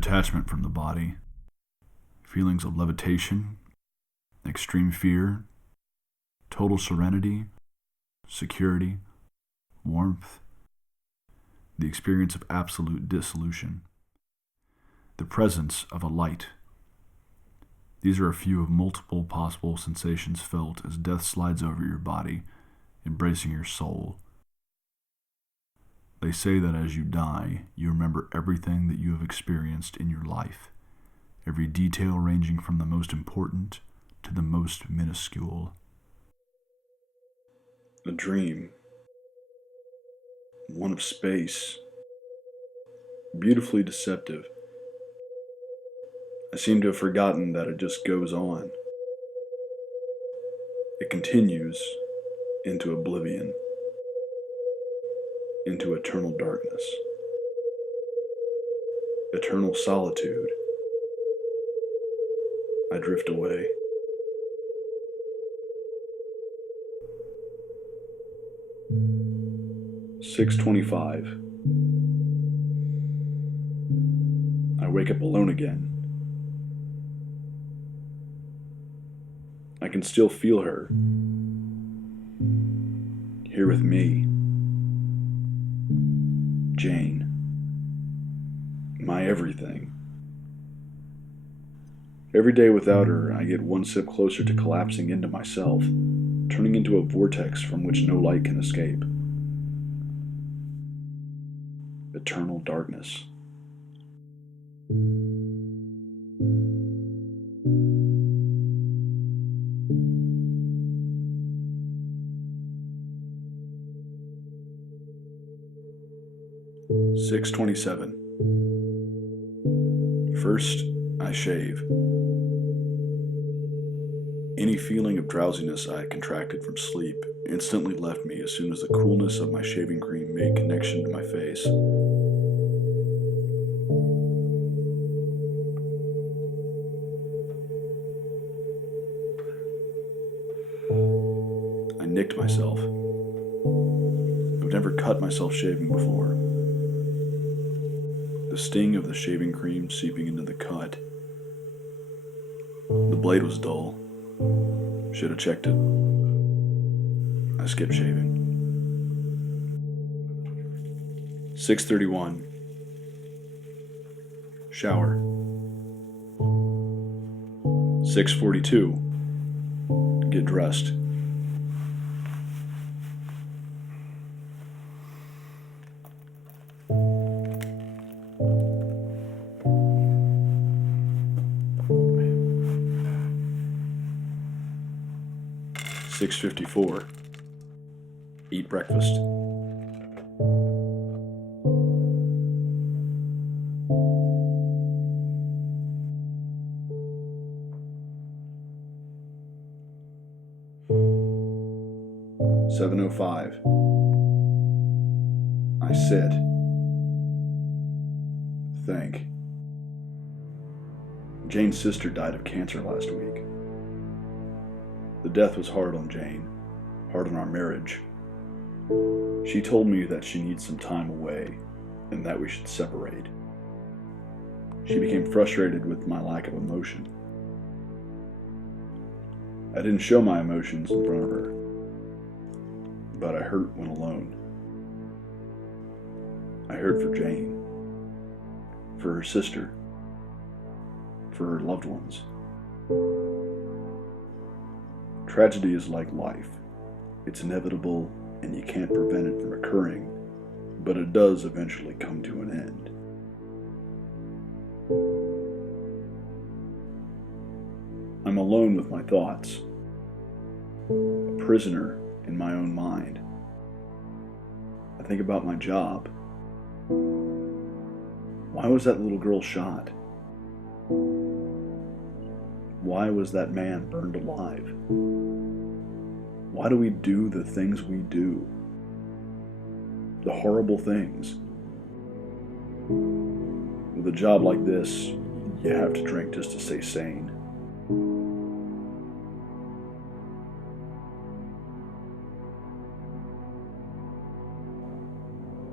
detachment from the body, feelings of levitation, extreme fear, total serenity, security, warmth, the experience of absolute dissolution, the presence of a light. These are a few of multiple possible sensations felt as death slides over your body, embracing your soul. They say that as you die, you remember everything that you have experienced in your life, every detail ranging from the most important to the most minuscule. A dream, one of space, beautifully deceptive. I seem to have forgotten that it just goes on. It continues into oblivion, into eternal darkness, eternal solitude. I drift away. "6:25. I wake up alone again. I can still feel her, here with me. Jane, my everything. Every day without her, I get one step closer to collapsing into myself, turning into a vortex from which no light can escape. Eternal darkness. "6:27. First, I shave. Any feeling of drowsiness I had contracted from sleep instantly left me as soon as the coolness of my shaving cream made connection to my face. I nicked myself. I've never cut myself shaving before. The sting of the shaving cream seeping into the cut. The blade was dull. Should have checked it. I skipped shaving. 6:31. Shower. 6:42. Get dressed. "6:54. Eat breakfast. 7:05. I sit. Think. Jane's sister died of cancer last week. The death was hard on Jane, hard on our marriage. She told me that she needs some time away and that we should separate. She became frustrated with my lack of emotion. I didn't show my emotions in front of her, but I hurt when alone. I hurt for Jane, for her sister, for her loved ones. Tragedy is like life. It's inevitable and you can't prevent it from occurring, but it does eventually come to an end. I'm alone with my thoughts, a prisoner in my own mind. I think about my job. Why was that little girl shot? Why was that man burned alive? Why do we do the things we do? The horrible things. With a job like this, you have to drink just to stay sane.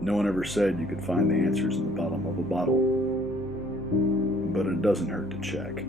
No one ever said you could find the answers in the bottom of a bottle. but it doesn't hurt to check.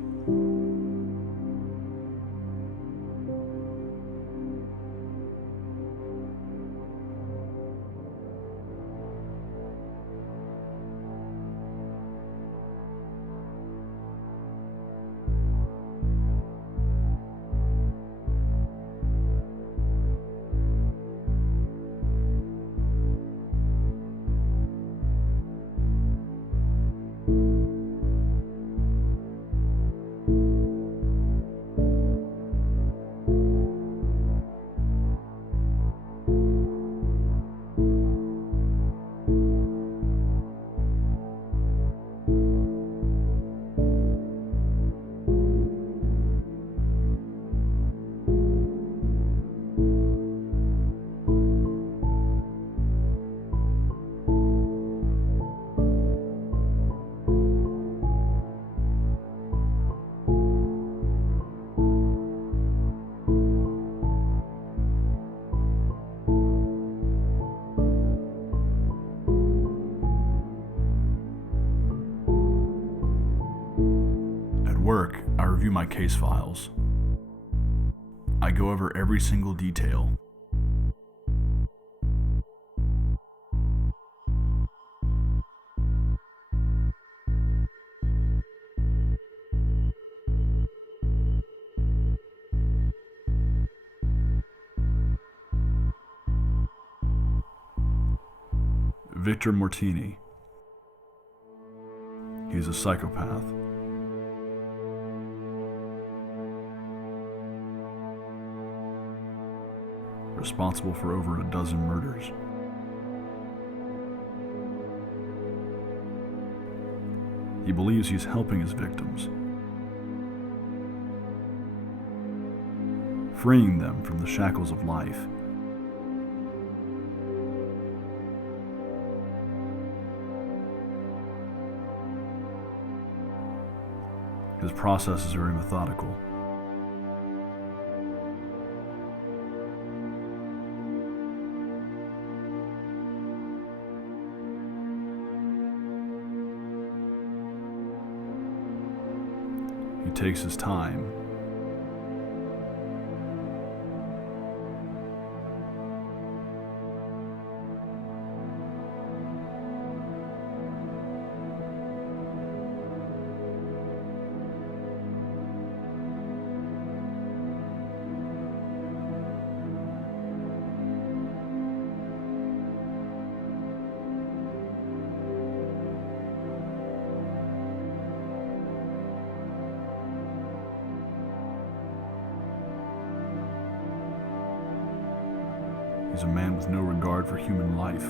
At work, I review my case files. I go over every single detail. Victor Mortini. He's a psychopath. Responsible for over a dozen murders. He believes he's helping his victims, freeing them from the shackles of life. His process is very methodical. He takes his time. He's a man with no regard for human life.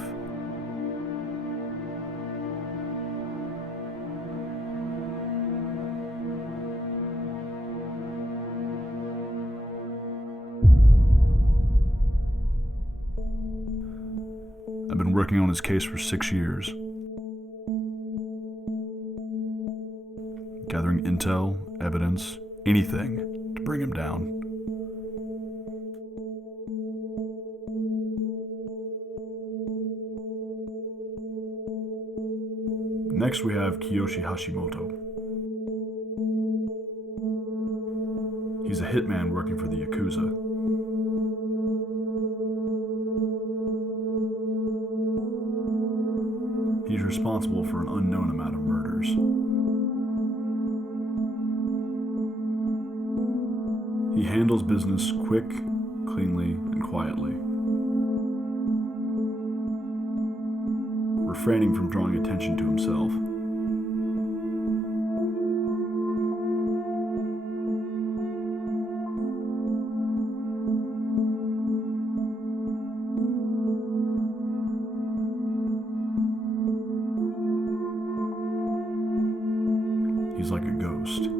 I've been working on his case for 6 years, gathering intel, evidence, anything to bring him down. Next we have Kiyoshi Hashimoto. He's a hitman working for the Yakuza. He's responsible for an unknown amount of murders. He handles business quick, cleanly, and quietly, refraining from drawing attention to himself. He's like a ghost.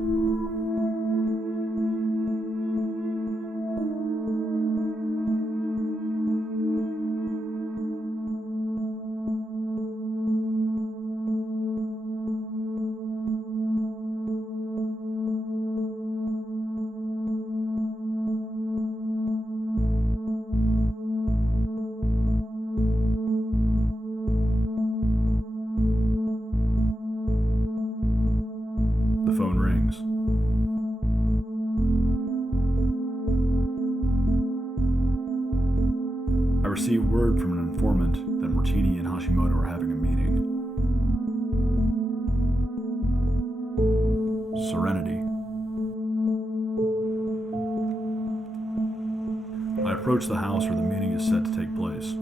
received word from an informant that Martini and Hashimoto are having a meeting. Serenity. I approach the house where the meeting is set to take place.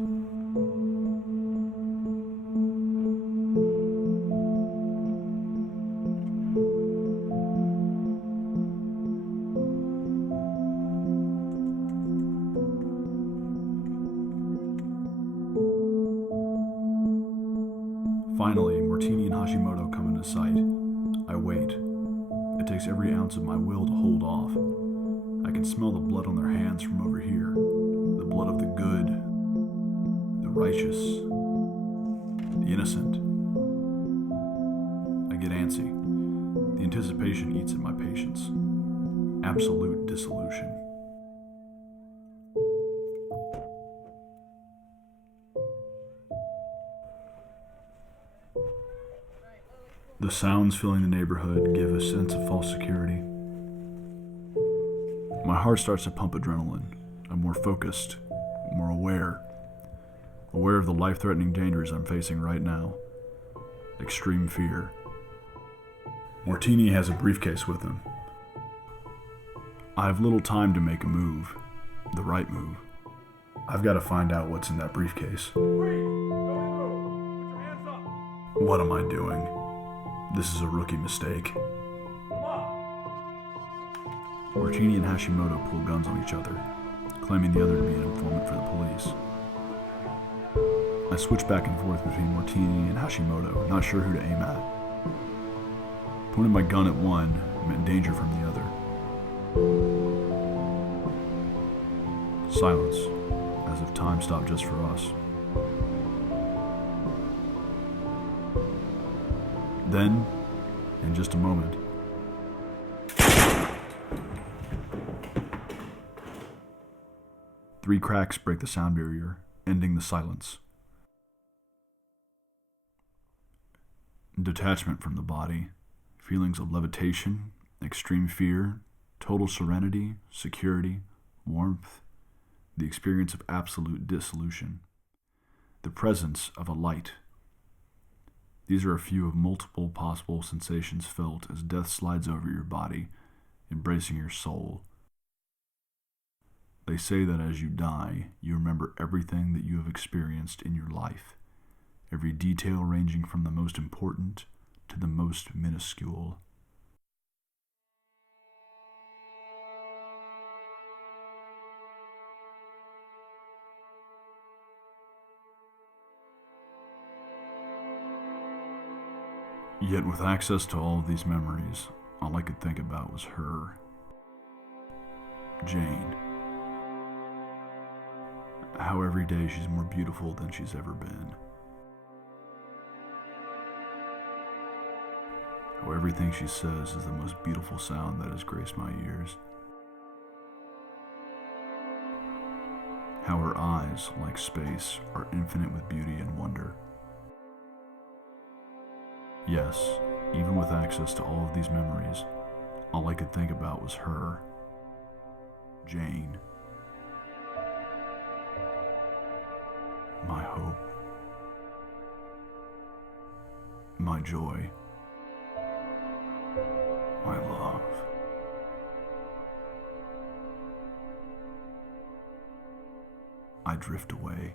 Finally, Martini and Hashimoto come into sight. I wait. It takes every ounce of my will to hold off. I can smell the blood on their hands from over here. The blood of the good, the righteous, the innocent. I get antsy. The anticipation eats at my patience. Absolute dissolution. The sounds filling the neighborhood give a sense of false security. My heart starts to pump adrenaline. I'm more focused, more aware of the life-threatening dangers I'm facing right now. Extreme fear. Martini has a briefcase with him. I have little time to make a move, the right move. I've got to find out what's in that briefcase. What am I doing? This is a rookie mistake. Martini and Hashimoto pull guns on each other, claiming the other to be an informant for the police. I switch back and forth between Martini and Hashimoto, not sure who to aim at. Pointing my gun at one meant danger from the other. Silence, as if time stopped just for us. Then, in just a moment, three cracks break the sound barrier, ending the silence. Detachment from the body, feelings of levitation, extreme fear, total serenity, security, warmth, the experience of absolute dissolution, the presence of a light. These are a few of multiple possible sensations felt as death slides over your body, embracing your soul. They say that as you die, you remember everything that you have experienced in your life, every detail ranging from the most important to the most minuscule. Yet with access to all of these memories, all I could think about was her. Jane. How every day she's more beautiful than she's ever been. How everything she says is the most beautiful sound that has graced my ears. How her eyes, like space, are infinite with beauty and wonder. Yes, even with access to all of these memories, all I could think about was her. Jane. My hope. My joy. My love. I drift away.